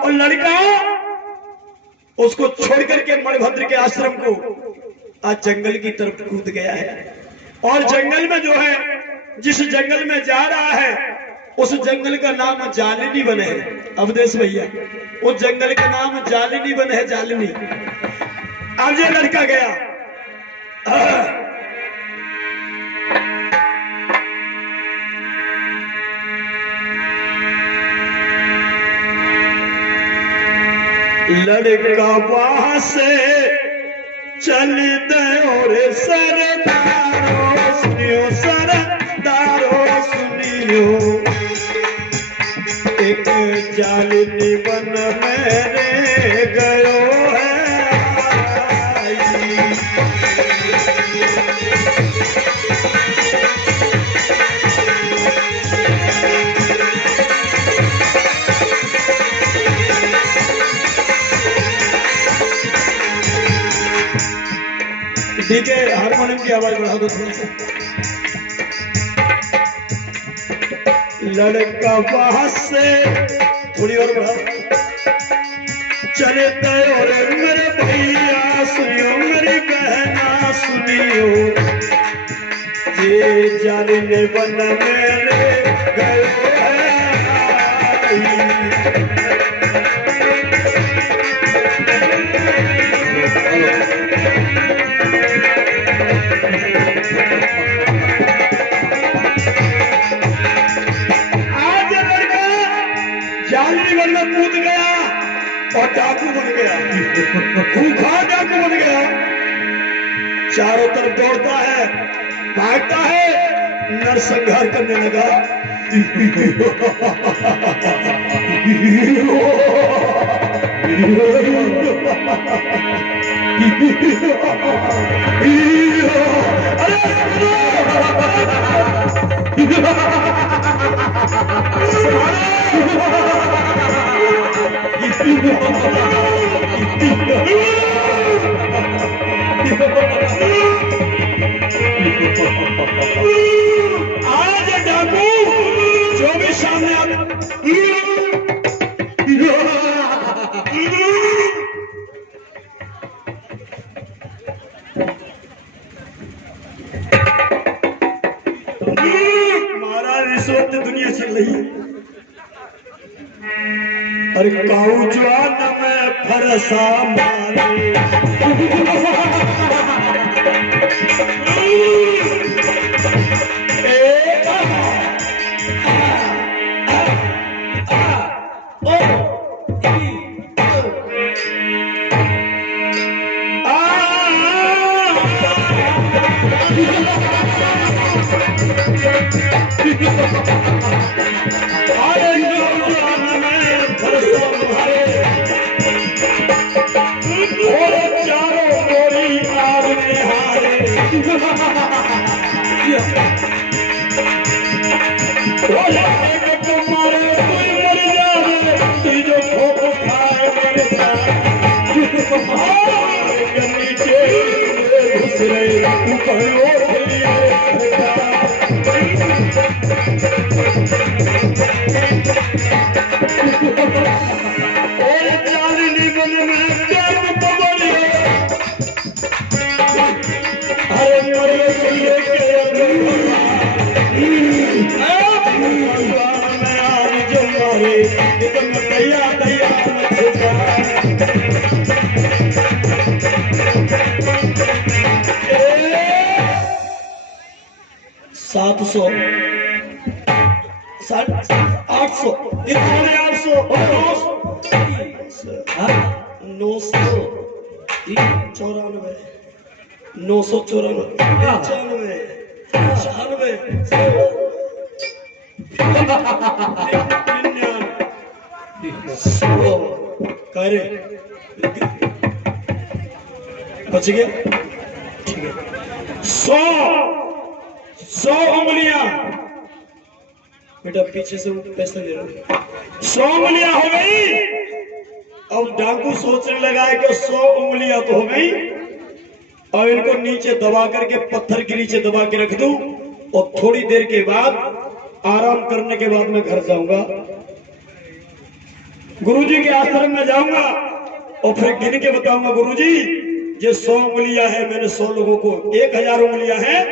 और लड़का उसको छोड़ करके मणिभद्र के आश्रम को आज जंगल की तरफ कूद गया है। और जंगल में जो है, जिस जंगल में जा रहा है उस जंगल का नाम जालिनी वन है। अवधेश भैया, उस जंगल का नाम जालिनी वन है, जालिनी। आज ये लड़का गया, लड़का वहां से चल दे और सरदारो सुनियो, सरदारो सुनियो, एक जालिनी वन मेरे गयो है। ठीक है, हारमोनियम की आवाज बढ़ा दो थोड़ा सा। लड़का वहां से थोड़ी और बढ़ा, चले और मेरे भैया सुनियो, मेरी बहना सुनियो, ये जालिनी वन मेरे गए हैं। जालिनी वन में कूद गया और डाकू बन गया, खूंखार डाकू बन गया। चारों तरफ दौड़ता है, भागता है, नरसंहार करने लगा। आज डाकू जो भी सामने महाराज रिश्वत दुनिया चल रही है। अरे काऊ जवान में फरसा मारे, सात सौ 800 बच गया। ठीक है, 100 उंगलियां बेटा पीछे से पैसा ले रहा, 100 उंगलियां हो गई। अब डाकू सोचने लगा है कि 100 उंगलियां तो हो गई, और इनको नीचे दबा करके पत्थर के नीचे दबा के रख दूं, और थोड़ी देर के बाद आराम करने के बाद मैं घर जाऊंगा। गुरुजी के आश्रम में जाऊंगा और फिर गिन के बताऊंगा, गुरुजी ये 100 उंगलियां है, मैंने 100 लोगों को, 1000 उंगलियां हैं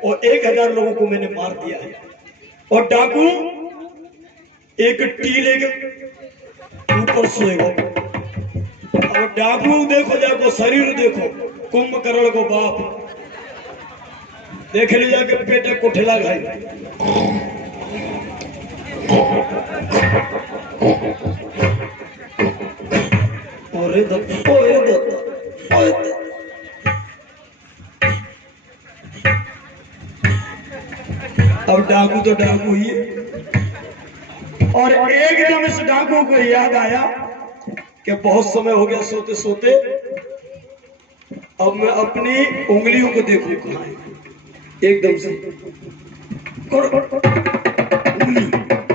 और 1000 लोगों को मैंने मार दिया है। और डाकू एक टीले के ऊपर सोएगा। और डाकू देखो, जाको शरीर देखो, कुंभकर्ण को बाप देख ले जाके पेटे को ठेला खाई। ओरे दत्त, ओरे दत्त, ओरे दत्त। अब डाकू तो डाकू ही है। और एकदम इस डाकू को याद आया कि बहुत समय हो गया सोते सोते, अब मैं अपनी उंगलियों को देखूं कहां है। एकदम से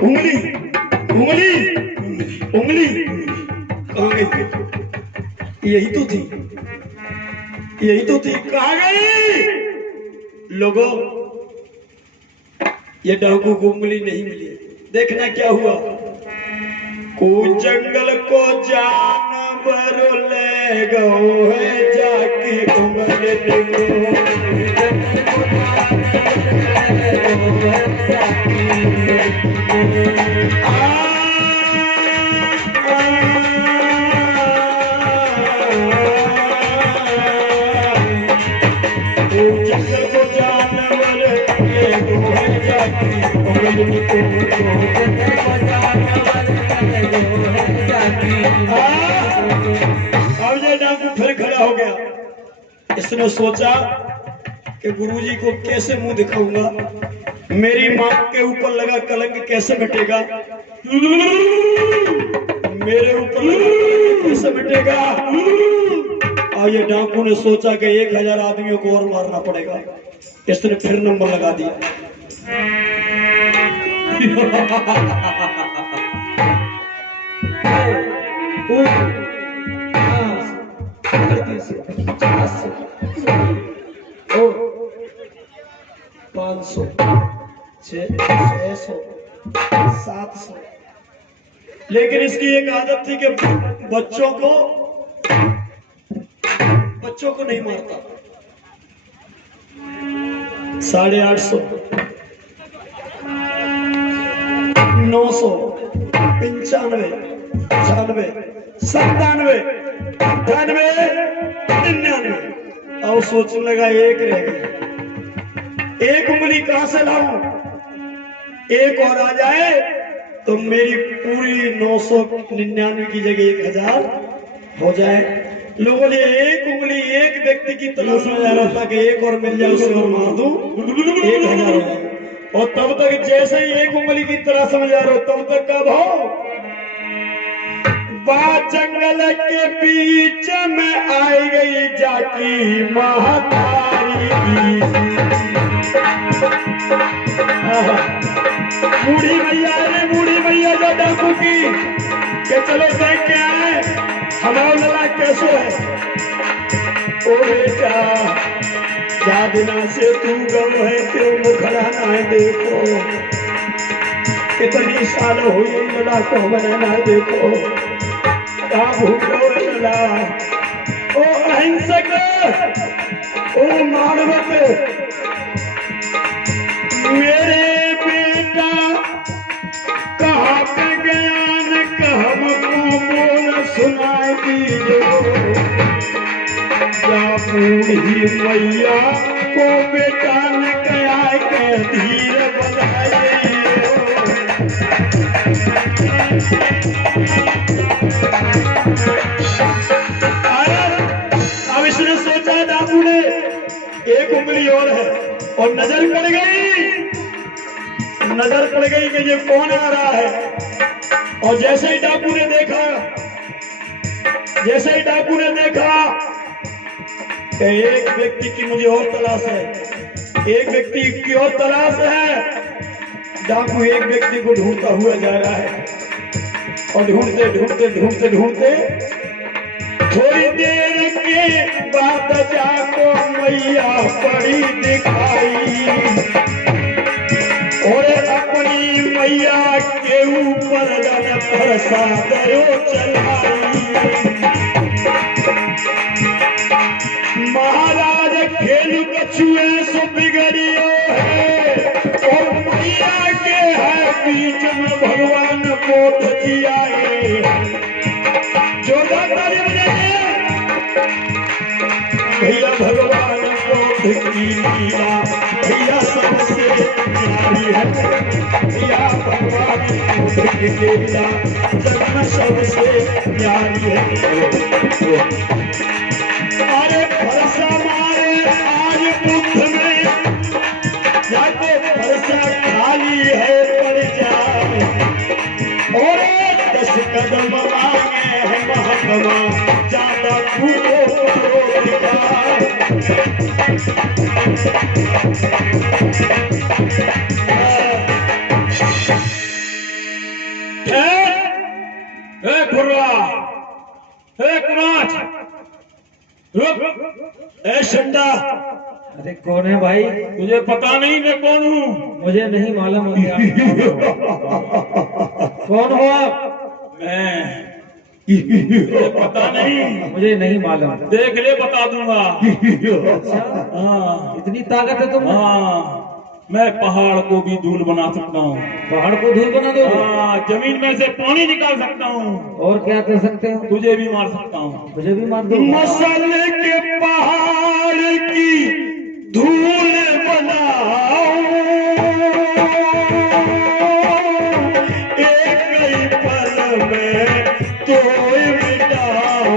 उंगली उंगली उंगली कहां गई? यही तो थी, यही तो थी, कहां गई? लोगों, ये डाकू को उंगली नहीं मिली। देखना क्या हुआ। को जंगल को जानवर ले गो है, जाकी उंगली जंगल को जानवर ले गो है, जाकी अब ये डाकू फिर खड़ा हो गया। इसने सोचा कि गुरुजी को कैसे मुंह दिखाऊंगा, मेरी मां के ऊपर लगा कलंक कैसे मिटेगा, मेरे ऊपर लगा कलंक कैसे मिटेगा। और ये डाकू ने सोचा कि 1000 आदमियों को और मारना पड़ेगा। इसने फिर नंबर लगा दिया। पाँच सौ, 600, 700। लेकिन इसकी एक आदत थी कि बच्चों को नहीं मारता। 850, 900, 95, 96, 97, 98, 99। और सोचने लगा एक रह गई, एक उंगली कहां से लाऊं? एक और आ जाए तो मेरी पूरी 999 की जगह 1000 हो जाए। लोगों ने एक उंगली एक व्यक्ति की तलाश में जा रहा था कि एक और मिल जाए, उसे और मार दूं, 1000 हो जाए। और तब तक जैसे ही एक उंगली की तरह समझ आ रहा हो, तब तक कब हो बात जंगल के बीच में आई गई जाकी महातारी। बूढ़ी मैया ने, बूढ़ी मैया जो डाकू की कि चलो देख के आए हमारा लड़ा कैसे है। ओ बेटा, क्या दिना से तू गम है, क्यों मुखड़ा ना देखो, कितनी साल हुई लड़ा को बनाना देखो, क्या भूखो लड़ा। ओ अहिंसक, ओ मानवक, मेरे बेटा कहाँ पे गया न हमको बोल सुनाई दीजिए। क्या बूढ़ी मैया को बेटा न कहा के धीर बनाइए। अब इसने सोचा डाकू ने एक उंगली और है, और नजर पड़ गई कि ये कौन आ रहा है। और जैसे ही डाकू ने देखा कि एक व्यक्ति की मुझे और तलाश है, एक व्यक्ति की और तलाश है। डाकू एक व्यक्ति को ढूंढता हुआ जा रहा है, और ढूंढते थोड़ी देर के बाद जाको मैया पड़ी दिखाई, और अपनी मैया के ऊपर प्रसाद भैया भगवान बुद्ध की लीला भैया सबसे प्यारी है, भैया भगवान बुद्ध की लीला जग में सबसे प्यारी है। अरे भरोसा मारे आज बुद्ध में, जाके भरोसा खाली है पड़ जाए, और 10 कदम आगे है महात्मा ज्यादा खूबो शंडा। अरे कौन है भाई? तुझे पता नहीं मैं कौन हूँ? मुझे नहीं मालूम हो गया। कौन हो आप? मैं तुझे पता नहीं? मुझे नहीं मालूम। देख ले बता दूंगा। अच्छा, हाँ इतनी ताकत है तुम? हाँ, मैं पहाड़ को भी धूल बना सकता हूँ। पहाड़ को धूल बना दो? हाँ, जमीन में से पानी निकाल सकता हूँ। और क्या कर सकते हो? तुझे भी मार सकता हूँ। मुझे भी मार दो। मसाले के पहाड़ की धूल बनाओ, एक ही पल में तोड़ मिटाओ।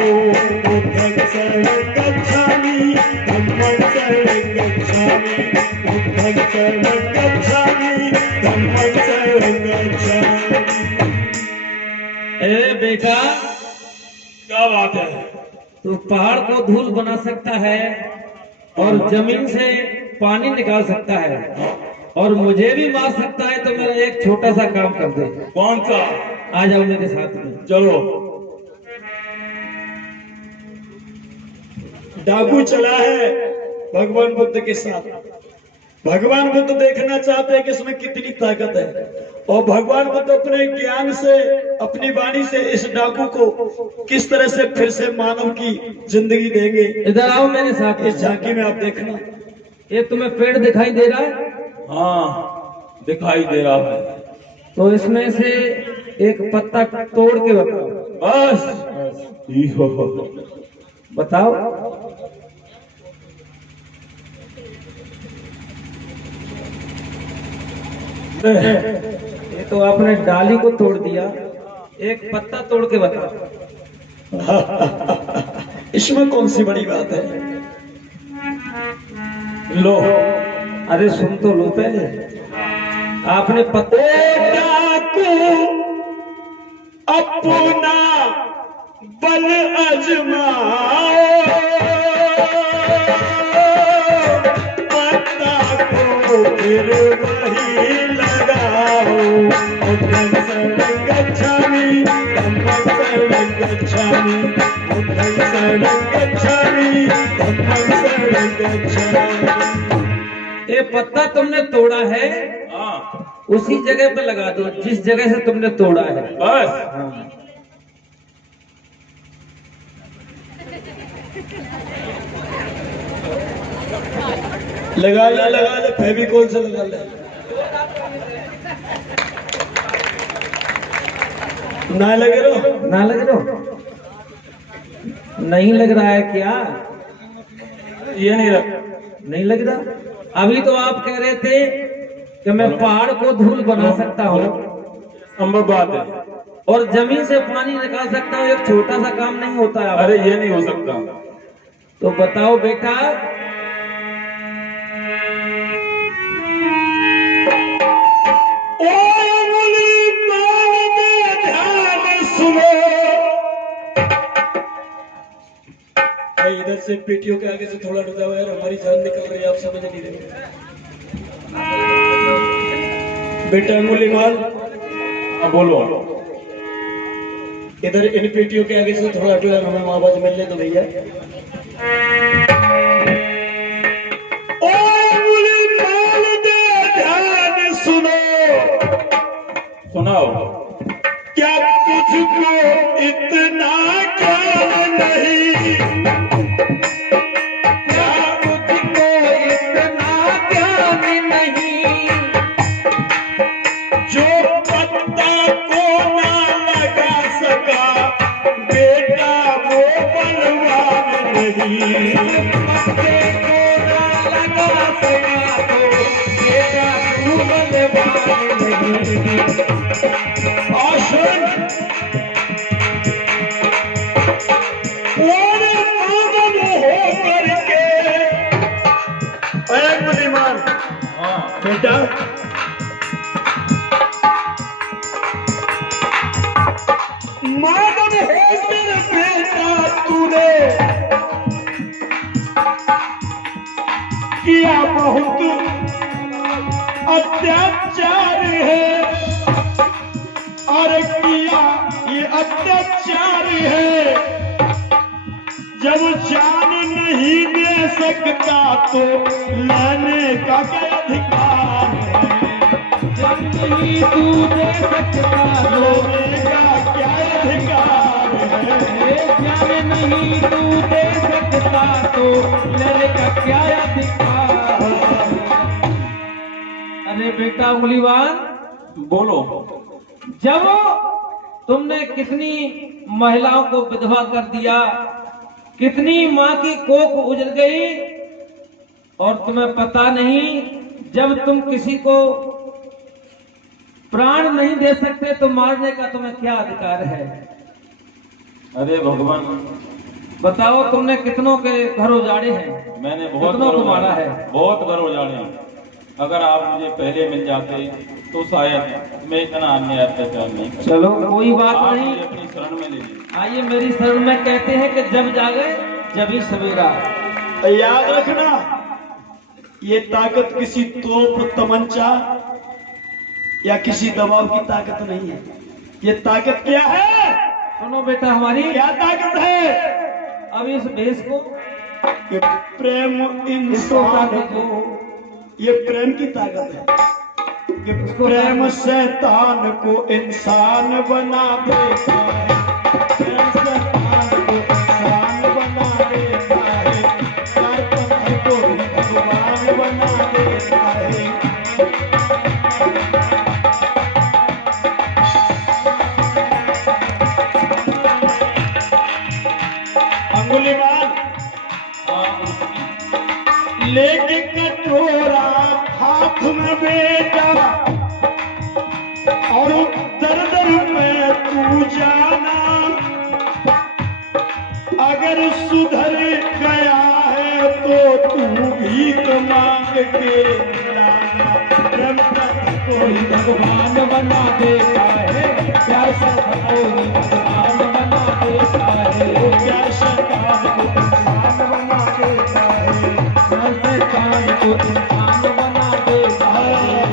बुद्धं शरणं गच्छामि, धम्मं शरणं गच्छामि, बुद्धं शरणं गच्छामि, धम्मं शरणं गच्छामि। ए बेटा, क्या बात है? तो पहाड़ को धूल बना सकता है और जमीन से पानी निकाल सकता है और मुझे भी मार सकता है, तो मेरा एक छोटा सा काम कर दे। कौन सा? आ जाओ मेरे साथ में। चलो। डाकू चला है भगवान बुद्ध के साथ। भगवान बुद्ध देखना चाहते हैं कि इसमें कितनी ताकत है, और भगवान बुद्ध अपने ज्ञान से, अपनी वाणी से इस डाकू को किस तरह से फिर से मानव की जिंदगी देंगे। इधर आओ मेरे साथ। इस झांकी में आप देखना। ये तुम्हें पेड़ दिखाई दे रहा है? हाँ, दिखाई दे रहा है। तो इसमें से एक पत्ता तोड़ के बताओ। बस बताओ। ये तो आपने डाली को तोड़ दिया, एक पत्ता तोड़ के बताओ। इसमें कौन सी बड़ी बात है? लो। अरे सुन तो लो पहले। आपने पत्ता अपना बल अजमाओ, पत्ता को फिर वही लगाओ। बुद्धं शरणं गच्छामि, धम्मं शरणं गच्छामि, बुद्धं शरणं गच्छामि, धम्मं शरणं गच्छामि। ये पत्ता तुमने तोड़ा है, हाँ, उसी जगह पे लगा दो जिस जगह से तुमने तोड़ा है। बस। हाँ। लगा ले फेविकोल से लगा ले। ना लगे रो, ना लग रहा? नहीं लग रहा है क्या? ये नहीं रख। नहीं लग रहा? अभी तो आप कह रहे थे कि मैं पहाड़ को धूल बना सकता हूँ संभव बात है, और जमीन से पानी निकाल सकता हूँ। एक छोटा सा काम नहीं होता है। अरे ये नहीं हो सकता। तो बताओ बेटा। इधर से पेटियों के आगे से थोड़ा हट जाओ यार, हमारी जान निकल रही है, आप समझ नहीं रहे। बेटा अंगुली माल। हाँ, बोलो। इधर इन पेटियों के आगे से थोड़ा हटो यार, हमें आवाज मिलने दो भैया। ध्यान सुनो। सुनाओ। क्या तुझको इतना ज्ञान नहीं? क्या तुझको इतना ज्ञान नहीं? जो पत्ता को ना लगा सका बेटा वो बलवान नहीं। बेटा मानव है मेरे बेटा तूने किया बहुत अत्याचार है और किया ये अत्याचार है। जब जान नहीं दे सकता तो लेने का क्या अधिकार है? जब नहीं तू दे सकता लेने का क्या अधिकार है? जब नहीं तू दे सकता तो लेने का क्या अधिकार? अरे बेटा उंगलीवान, बोलो। जब तुमने कितनी महिलाओं को विधवा कर दिया, कितनी माँ की कोख उजड़ गई, और तुम्हें पता नहीं जब तुम किसी को प्राण नहीं दे सकते तो मारने का तुम्हें क्या अधिकार है? अरे भगवान, बताओ, तुमने कितनों के घर उजाड़े हैं? मैंने बहुत कितनों घर को मारा उजाड़े, है? बहुत घर उजाड़े हैं। अगर आप मुझे पहले मिल जाते तो शायद मैं इतना अन्याय अत्याचार नहीं करता। चलो कोई बात आप नहीं, मुझे अपनी शरण में ले लीजिए। आइए मेरी शरण में। कहते हैं कि जब जागे जब ही सवेरा। याद रखना, ये ताकत किसी तोप तमंचा या किसी दबाव की ताकत नहीं है। ये ताकत क्या है? सुनो बेटा, हमारी क्या ताकत है? अब इस भेष को, ये प्रेम इंसान को, ये प्रेम की ताकत है। ये प्रेम शैतान को इंसान बना देता है। प्रेम शैतान को इंसान बना देता है। कारपंथ को भी भगवान बना देता है। अंगुलीमाल लेके कटोरा हाथ में बेटा, और दर दर में तू जाना। अगर सुधर गया है तो तू भीख मांग के लाना। प्रेम कोई भगवान बना देता है, प्यार से कोई भगवान बना देता है। प्यार शैतान को इंसान बना देता है। प्यार शैतान को इंसान बना देता है।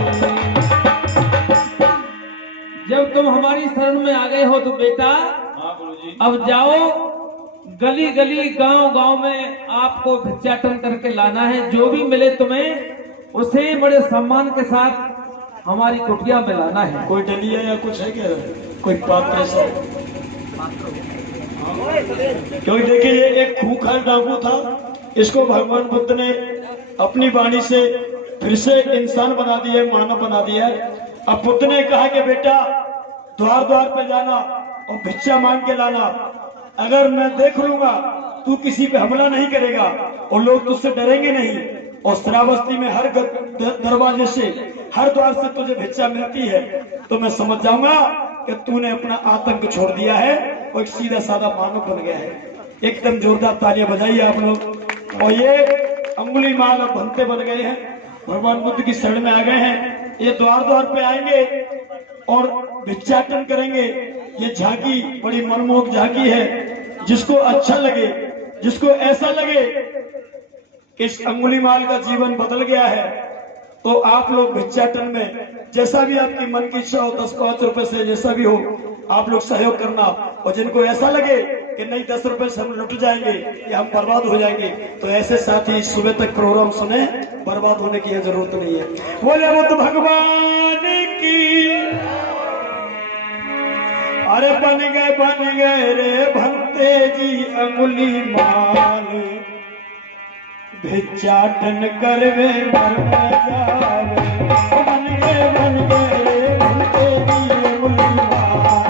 जब तुम हमारी शरण में आ गए हो तो बेटा हाँ गुरुजी। अब जाओ, गली गली गांव गांव में आपको भिक्षाटन करके लाना है। जो भी मिले तुम्हें उसे बड़े सम्मान के साथ हमारी कुटिया में लाना है। कोई डलिया या कुछ है क्या? कोई पात्र ऐसा? क्योंकि देखिए, ये एक खूंखार डाकू था। इसको भगवान बुद्ध ने अपनी वाणी से फिर से इंसान बना दिया, मानव बना दिया। अब बुद्ध ने कहा कि बेटा द्वार द्वार पे जाना और भिक्षा मांग के लाना। अगर मैं देख लूंगा तू किसी पे हमला नहीं करेगा और लोग तुझसे डरेंगे नहीं, और श्रावस्ती में हर दरवाजे से, हर द्वार से तुझे भिक्षा मिलती है, तो मैं समझ जाऊंगा कि तूने अपना आतंक छोड़ दिया है और एक सीधा साधा मानव बन गया है। एकदम जोरदार तालियां बजाइए आप लोग। और ये अंगुलीमाल और भंते बन गए हैं, भगवान बुद्ध की शरण में आ गए हैं। ये द्वार द्वार पे आएंगे और भिक्षाटन करेंगे। ये झांकी बड़ी मनमोहक झांकी है। जिसको अच्छा लगे, जिसको ऐसा लगे कि इस अंगुलीमाल का जीवन बदल गया है, तो आप लोग भिक्षाटन में जैसा भी आपकी मन की इच्छा हो, 10-5 रुपए से जैसा भी हो, आप लोग सहयोग करना। और जिनको ऐसा लगे कि नहीं 10 रुपए से हम लुट जाएंगे या हम बर्बाद हो जाएंगे, तो ऐसे साथी सुबह तक प्रोग्राम सुने, बर्बाद होने की जरूरत नहीं है। बोले बुद्ध भगवान की। अरे बन गए रे भंते जी अंगुलीमाल, भिक्षाटन करवे मर जावे। बन गए रे भंते जी अंगुलीमाल,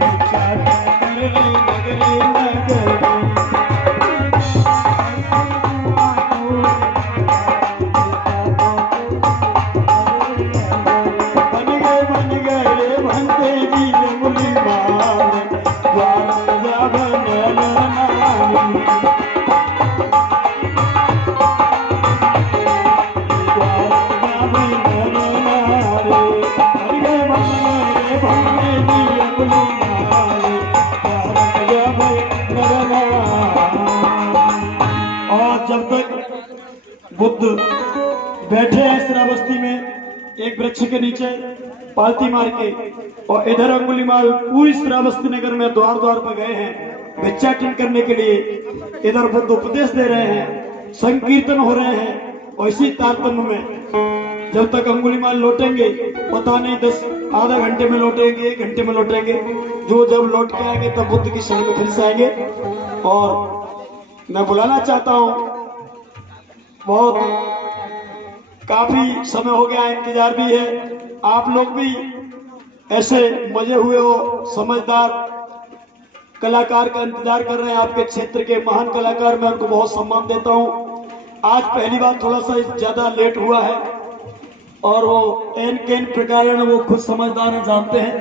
भिक्षाटन करवे नगरी नगरी। बन गए रे भंते जी अंगुलीमाल, द्वार जावे नैना। द्वार जावे नैना। बुद्ध बैठे हैं श्रावस्ती में एक वृक्ष के नीचे पालती मार के, और इधर अंगुलीमाल पूरी श्रावस्ती नगर में द्वार द्वार पर गए हैं भिक्षाटन करने के लिए। इधर बुद्ध उपदेश दे रहे हैं, संकीर्तन हो रहे हैं, और इसी तारतम्य में जब तक अंगुलीमाल लौटेंगे पता नहीं, 10 आधा घंटे में लौटेंगे, 1 घंटे में लौटेंगे, जो जब लौट के आएंगे तब बुद्ध की शरण में फिर से आएंगे। और मैं बुलाना चाहता हूं, बहुत काफी समय हो गया, इंतजार भी है, आप लोग भी ऐसे मजे हुए हो, समझदार कलाकार का इंतजार कर रहे हैं, आपके क्षेत्र के महान कलाकार, मैं उनको बहुत सम्मान देता हूं। आज पहली बार थोड़ा सा ज्यादा लेट हुआ है, और वो एन केन प्रकार वो खुद समझदार हैं, जानते हैं,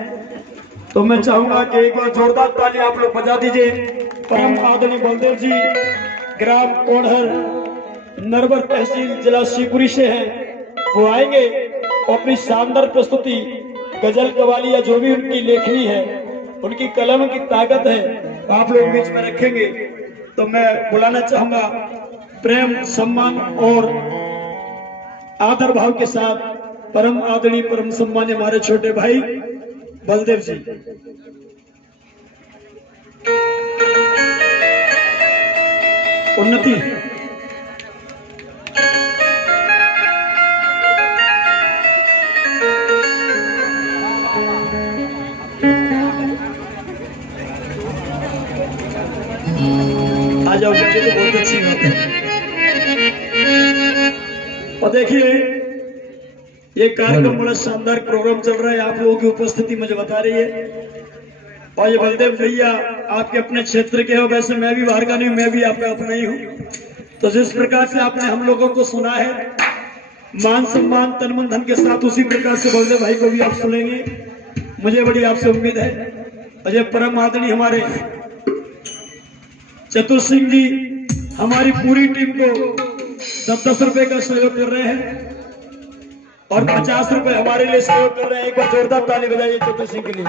तो मैं चाहूंगा कि एक बार जोरदार ताली आप लोग बजा दीजिए। परम आदरणीय बलदेव जी ग्राम कोणहर नरवर तहसील जिला शिवपुरी से हैं, वो आएंगे और अपनी शानदार प्रस्तुति गजल कवाली या जो भी उनकी लेखनी है, उनकी कलम की ताकत है, आप लोग बीच में रखेंगे। तो मैं बुलाना चाहूंगा प्रेम सम्मान और आदर भाव के साथ परम आदरणीय परम सम्मान्य हमारे छोटे भाई बलदेव जी। उन्नति आ जाओ बच्चे, तो बहुत अच्छी बात है। और देखिए ये कार्यक्रम बड़ा शानदार प्रोग्राम चल रहा है, आप लोगों की उपस्थिति मुझे बता रही है। और ये बलदेव भैया आपके अपने क्षेत्र के हो, वैसे मैं भी बाहर का नहीं हूं, मैं भी आपका अपना ही हूं। तो जिस प्रकार से आपने हम लोगों को सुना है मान सम्मान तन मन धन के साथ, उसी प्रकार से बलदेव भाई को भी आप सुनेंगे, मुझे बड़ी आपसे उम्मीद है। और ये परम आदरणीय हमारे चतुर सिंह जी हमारी पूरी टीम को 10-10 रुपए का सहयोग कर रहे हैं, और 50 रुपए हमारे लिए सहयोग कर रहे हैं। एक बार जोरदार ताली बजाइए चतुर सिंह के लिए।